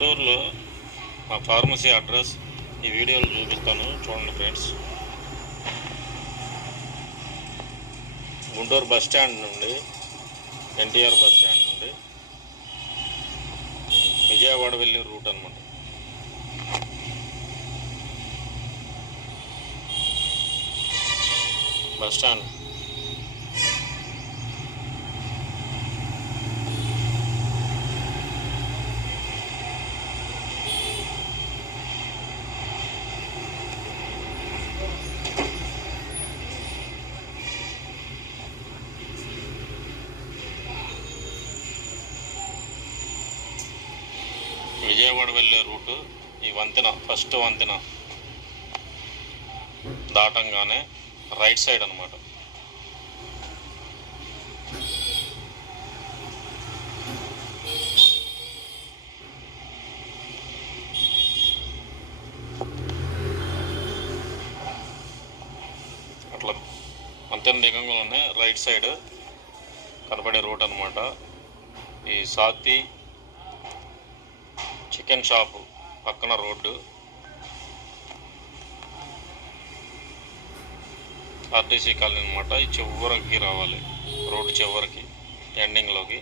గుంటూరులో మా pharmacy address ఈ వీడియోలో చూపిస్తాను, చూడండి ఫ్రెండ్స్. గుంటూరు బస్ స్టాండ్ నుండి, ఎన్టీఆర్ బస్ స్టాండ్ నుండి విజయవాడ వెళ్ళే రూట్ అనమాట. బస్ స్టాండ్ విజయవాడ వెళ్ళే రూటు ఈ వంతెన, ఫస్ట్ వంతెన దాటంగానే రైట్ సైడ్ అనమాట. అట్లా వంతెన దిగంగానే రైట్ సైడ్ కనపడే రూట్ అనమాట. ఈ సాతి చికెన్ షాపు పక్కన రోడ్డు, ఆర్టీసీ కాలనీ అనమాట. ఈ చివరికి రావాలి, రోడ్డు చివరికి, ఎండింగ్లోకి.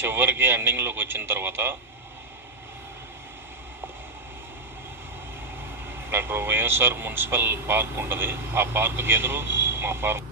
చివరికి ఎండింగ్లోకి వచ్చిన తర్వాత డాక్టర్ వైఎస్ఆర్ మున్సిపల్ పార్క్ ఉంటుంది. ఆ పార్క్కి ఎదురు మా ఫార్మ్.